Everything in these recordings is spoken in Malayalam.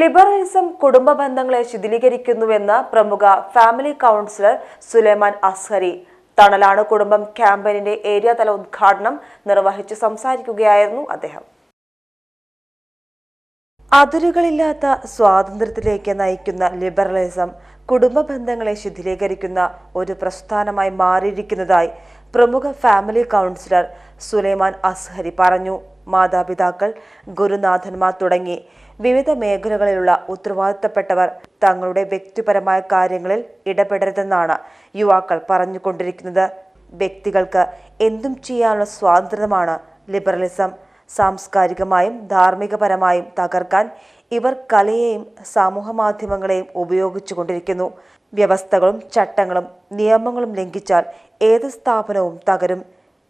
ലിബറലിസം കുടുംബ ബന്ധങ്ങളെ ശിഥിലീകരിക്കുന്നുവെന്ന് പ്രമുഖ ഫാമിലി കൗൺസിലർ സുലൈമാൻ അസ്ഹരി. തണലാണ് കുടുംബം ക്യാമ്പയിനിന്റെ ഏരിയ തല ഉദ്ഘാടനം നിർവഹിച്ച് സംസാരിക്കുകയായിരുന്നു അദ്ദേഹം. അതിരുകളില്ലാത്ത സ്വാതന്ത്ര്യത്തിലേക്ക് നയിക്കുന്ന ലിബറലിസം കുടുംബ ബന്ധങ്ങളെ ശിഥിലീകരിക്കുന്ന ഒരു പ്രസ്ഥാനമായി മാറിയിരിക്കുന്നതായി പ്രമുഖ ഫാമിലി കൗൺസിലർ സുലൈമാൻ അസ്ഹരി പറഞ്ഞു. മാതാപിതാക്കൾ ഗുരുനാഥന്മാർ തുടങ്ങി വിവിധ മേഖലകളിലുള്ള ഉത്തരവാദിത്തപ്പെട്ടവർ തങ്ങളുടെ വ്യക്തിപരമായ കാര്യങ്ങളിൽ ഇടപെടരുതെന്നാണ് യുവാക്കൾ പറഞ്ഞുകൊണ്ടിരിക്കുന്നത്. വ്യക്തികൾക്ക് എന്തും ചെയ്യാനുള്ള സ്വാതന്ത്ര്യമാണ് ലിബറലിസം. സാംസ്കാരികമായും ധാർമ്മികപരമായും തകർക്കാൻ ഇവർ കലയെയും സമൂഹ മാധ്യമങ്ങളെയും ഉപയോഗിച്ചുകൊണ്ടിരിക്കുന്നു. വ്യവസ്ഥകളും ചട്ടങ്ങളും നിയമങ്ങളും ലംഘിച്ചാൽ ഏത് സ്ഥാപനവും തകരും.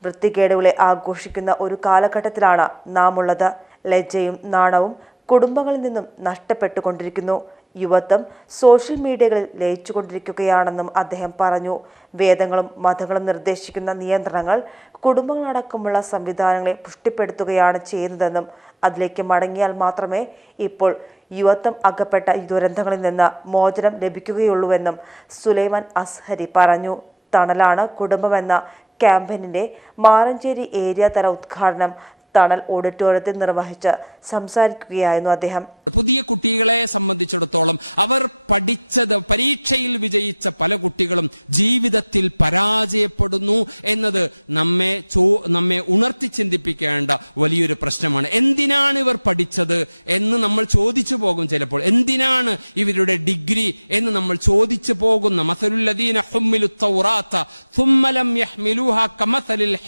വൃത്തികേടുകളെ ആഘോഷിക്കുന്ന ഒരു കാലഘട്ടത്തിലാണ് നാം ഉള്ളത് ലജ്ജയും നാണവും കുടുംബങ്ങളിൽ നിന്നും നഷ്ടപ്പെട്ടുകൊണ്ടിരിക്കുന്നു. യുവത്വം സോഷ്യൽ മീഡിയകളിൽ ലയിച്ചുകൊണ്ടിരിക്കുകയാണെന്നും അദ്ദേഹം പറഞ്ഞു. വേദങ്ങളും മതങ്ങളും നിർദ്ദേശിക്കുന്ന നിയന്ത്രണങ്ങൾ കുടുംബങ്ങളടക്കമുള്ള സംവിധാനങ്ങളെ പുഷ്ടിപ്പെടുത്തുകയാണ് ചെയ്യുന്നതെന്നും അതിലേക്ക് മടങ്ങിയാൽ മാത്രമേ ഇപ്പോൾ യുവത്വം അകപ്പെട്ട ദുരന്തങ്ങളിൽ നിന്ന് മോചനം ലഭിക്കുകയുള്ളൂവെന്നും സുലൈമാൻ അസ്ഹരി പറഞ്ഞു. തണലാണ് കുടുംബമെന്ന ക്യാമ്പയിനിന്റെ മാറഞ്ചേരി ഏരിയ തല ഉദ്ഘാടനം തണൽ ഓഡിറ്റോറിയത്തിൽ നിർവഹിച്ച് സംസാരിക്കുകയായിരുന്നു അദ്ദേഹം. പുതിയ കുട്ടികളെ സംബന്ധിച്ചിടത്തോളം അവർ പഠിച്ചത് പരീക്ഷയിൽ വിജയിച്ച പല കുട്ടികളും ജീവിതത്തിൽ പരാജയപ്പെടുന്നു എന്നത് നമ്മെ ചോ നമ്മെ ഉണർത്തി ചിന്തിപ്പിക്കേണ്ട വലിയൊരു പ്രശ്നമാണ്. എന്തിനാണ് ഇവർ പഠിച്ചത് എന്ന് നമ്മൾ ചോദിച്ചു പോകും ചിലപ്പോൾ. എന്തിനാണ് ഇവരുടെ ഡിഗ്രി എന്ന് നമ്മൾ ചോദിച്ചു പോകുന്ന? മസലുല്ലദീന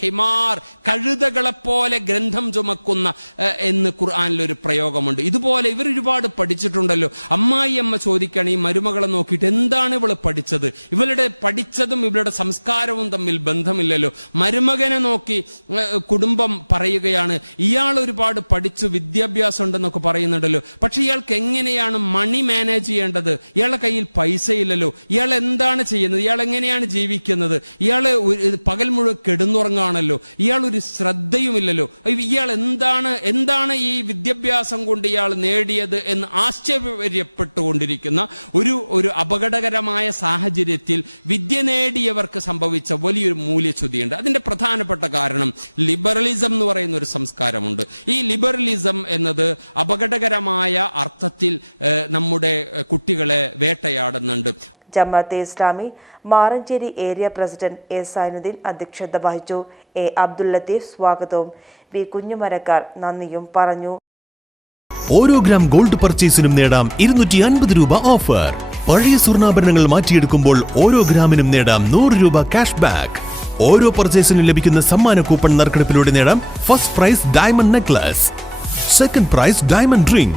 ഹിമാർ കഴുതകളെ പോലെ ഗ്രന്ഥം ചുമക്കുന്ന എന്ന് ഖുർആാനിലൊരു പ്രയോഗമുണ്ട്. ഇതുപോലെ ഇവർ ഒരുപാട് പഠിച്ചിട്ടുണ്ടല്ലോ. അമ്മായി അമ്മ ചോദിക്കുകയാണ് ഈ മരുമകളെ നോക്കിയിട്ട് എന്താണ് ഇവൾ പഠിച്ചത്? ഇവളുടെ പഠിച്ചതും ഇവളുടെ സംസ്കാരവും തമ്മിൽ ബന്ധമില്ലല്ലോ. മരുമകനെ നോക്കി കുടുംബം പറയുകയാണ്. ഇയാൾ ഒരുപാട് പഠിച്ചു വിദ്യാഭ്യാസം ഉണ്ടെന്നൊക്കെ പറയുന്നുണ്ടല്ലോ. പക്ഷെ ഇയാൾക്ക് എങ്ങനെയാണ് മണി മാനേജ് ചെയ്യേണ്ടത്? ഇയാളുടെ കയ്യിൽ പൈസയില്ലല്ലോ. ഇയാൾ എന്താണ് ചെയ്യുന്നത്? ഇയാൾ എങ്ങനെയാണ് ജീവിക്കുന്നത്? ഇയാൾ പകൽ മുഴുവൻ കെടുന്നുറങ്ങാണല്ലോ ഇയാൾ ഒരു ശ്രദ്ധയുമില്ലല്ലോ. ഇയാൾ എന്താണ് എന്താണ് ഈ വിദ്യാഭ്യാസം കൊണ്ട് ഇയാൾ നേടിയത് എന്ന് ആശ്ചര്യപ്പെട്ടുകൊണ്ടിരിക്കുന്ന ഒരു ഒരു അപകടകരമായ സാഹചര്യത്തിൽ വിദ്യ നേടിയവർക്ക് സംഭവിച്ച വലിയൊരു മൂല്യച്യുതിയുണ്ട്. അതിന്റെ പ്രധാനപ്പെട്ട കാരണം ലിബറലിസം എന്ന് പറയുന്ന ഒരു സംസ്കാരമുണ്ട്. ഈ ലിബറലിസം എന്നത് അപകടകരമായ അർത്ഥത്തിൽ നമ്മുടെ കുട്ടികളെ വേട്ടയാടുന്നുണ്ട്. Jamaat-e Islami Maranchery area president A Zainuddin അധ്യക്ഷത വഹിച്ചു. എ അബ്ദുൽ ലത്തീഫ് സ്വാഗതവും. വി കുഞ്ഞുമരക്കാർ നന്ദിയും പറഞ്ഞു. ഓരോ ഗ്രാം ഗോൾഡ് പർച്ചേസിനും നേടാം ഇരുന്നൂറ്റി അൻപത് രൂപ ഓഫർ. പഴയ സ്വർണാഭരണങ്ങൾ മാറ്റിയെടുക്കുമ്പോൾ ഓരോ ഗ്രാമിനും നേടാം നൂറ് രൂപ ക്യാഷ് ബാക്ക്. ഓരോ പർച്ചേസിനും ലഭിക്കുന്ന സമ്മാന കൂപ്പൺ നറുക്കെടുപ്പിലൂടെ നേടാം first prize diamond necklace. Second prize diamond ring.